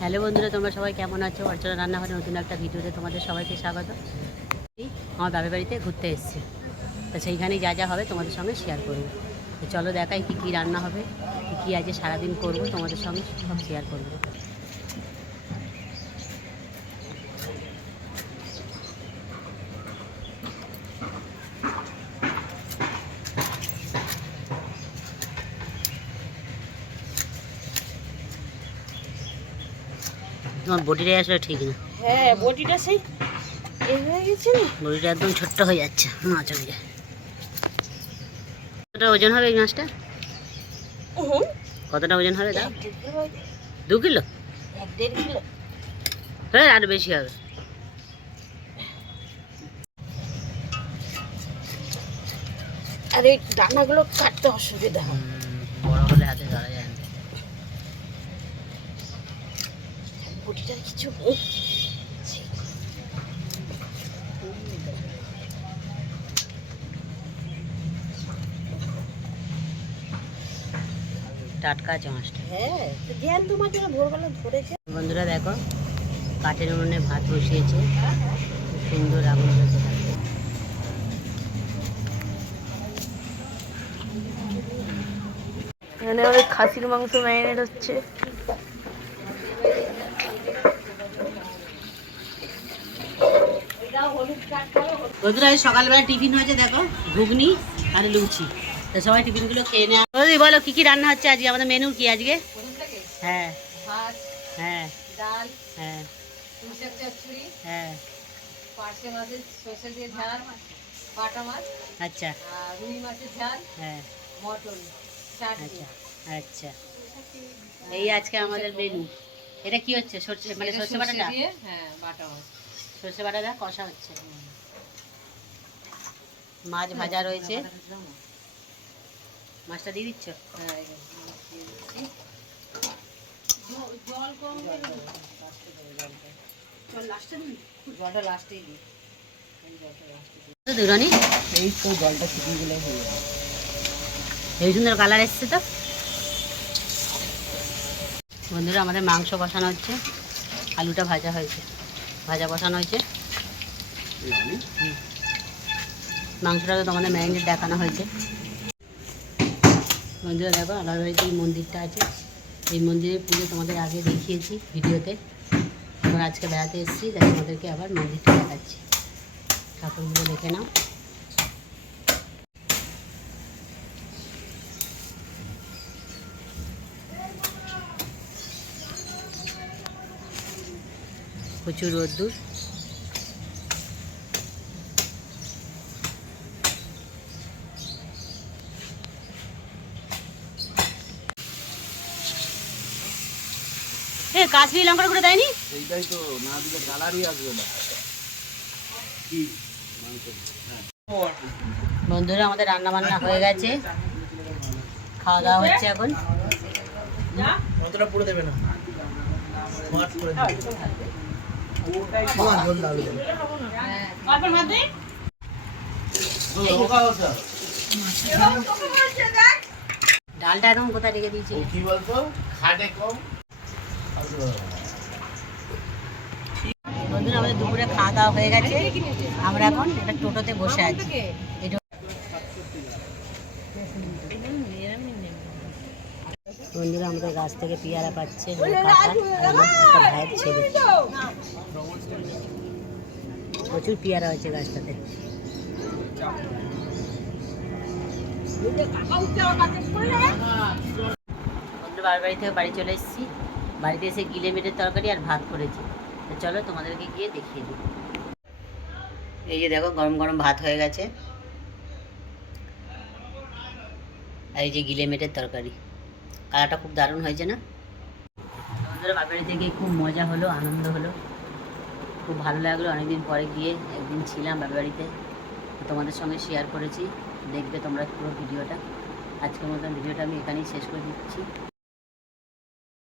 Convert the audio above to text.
Hello বন্ধুরা, তোমরা সবাই কেমন আছো? অর্চনা রান্নাঘরে নতুন একটা ভিডিওতে তোমাদের সবাইকে স্বাগত। আমার বাপের বাড়িতে ঘুরতে এসেছি। তো সেইখানে যা যা হবে তোমাদের সঙ্গে শেয়ার করব। তো চলো দেখাই কী কী রান্না হবে, কী কী আছে সারাদিন করব তোমাদের সঙ্গে সব শেয়ার করব। তোমার বডিটাই আসলে ঠিক না। হ্যাঁ বটিটা সেই এ হয়ে গেছে না? বডিটা একদম ছোট্ট হয়ে যাচ্ছে। মাছ হয়ে যায় কতটা ওজন হবে এই মাছটা? কতটা ওজন হবে দাও। কিলো দু কিলো? কিলো। হ্যাঁ আর বেশি হবে। আর এই ডানাগুলো কাটতে অসুবিধা। হয় বড় হলে হাতে ধরা যায়। কিছু নেই টাটকা আছে মাছটা হ্যাঁ ভোরবেলা ধরেছে। বন্ধুরা দেখো কাঠের উনুনে ভাত বসিয়েছে। খুব সুন্দর আগুন থাকবে এখানে আমাদের খাসির মাংস ম্যারিনেট হচ্ছে। আজ সকালবেলা টিফিন হয়েছে দেখো ঘুগনি আর লুচি। তো সবাই টিফিনগুলো খেয়ে নেওয়া বৌদি বলো কী কী রান্না হচ্ছে আজকে? আমাদের মেনু কি আজকে? হ্যাঁ। হ্যাঁ। ডাল হ্যাঁ। হ্যাঁ। পার্শে মাছের সর্ষে দিয়ে ঝাল বাটা মাছ আচ্ছা। রুই মাছের ঝাল হ্যাঁ। মটন আচ্ছা আচ্ছা। এই আজকে আমাদের মেনু এটা কি হচ্ছে? সর্ষে মানে সর্ষে বাটাটা? হ্যাঁ বাটা মাছ। সর্ষে বাটাটা কষা হচ্ছে। মাছ ভাজা রয়েছে। মাছটা দিয়ে দিচ্ছ? হ্যাঁ এই জলটা লাস্টে দিই। দুরানি। তো জলটা শুকিয়ে গেলে হয়ে যাবে। সুন্দর কালার এসছে তো। বন্ধুরা আমাদের মাংস বসানো হচ্ছে। আলুটা ভাজা হয়েছে। ভাজা বসানো হয়েছে। মাংসটা তো তোমাদের ম্যারিনেট দেখানো হয়েছে। বন্ধুরা দেখো আলাদা হয়েছে এই মন্দিরটা আছে। এই মন্দিরের পুজো তোমাদের আগে দেখিয়েছি ভিডিওতে। আমরা আজকে বেড়াতে এসেছি তাই তোমাদেরকে আবার মন্দিরটা দেখাচ্ছি। ঠাকুরগুলো দেখে নাও। প্রচুর রোদ্দুর। এ কাশ্মীরি লঙ্কার করে দেয়নি? এইটাই তো না দিলে কালারই আসবে না। বন্ধুরা আমাদের রান্না বান্না হয়ে গেছে। খাওয়া দাওয়া হচ্ছে এখন। অতটা পুরো দেবে না। করে ডালটা এখন কোথায় রেখে দিয়েছি? কি বলতো? খাটে কম। বন্ধুরা আমাদের দুপুরে খাওয়া দাওয়া হয়ে গেছে। আমরা এখন একটা টোটোতে বসে আছি এই টো- বন্ধুরা, আমাদের গাছ থেকে পেয়ারা পাচ্ছে একটা ভাইয়ের ছেলে। প্রচুর পেয়ারা হয়েছে গাছটাতে। বাবার বাড়ি থেকে বাড়ি চলে এসেছি। বাড়িতে এসে গিলে মেটের তরকারি আর ভাত করেছি। চলো তোমাদেরকে গিয়ে দেখিয়ে দিই। এই যে দেখো, গরম গরম ভাত হয়ে গেছে। আর এই যে গিলে মেটের তরকারি। কালারটা খুব দারুণ হয়েছে না? বাড়ি থেকে খুব মজা হলো, আনন্দ হলো। খুব ভালো লাগল, অনেকদিন পরে গিয়ে একদিন ছিলাম বাপের বাড়িতে তোমাদের সঙ্গে শেয়ার করেছি, দেখবে তোমরা পুরো ভিডিওটা। আজকের মতন ভিডিওটা আমি এখানেই শেষ করে দিচ্ছি।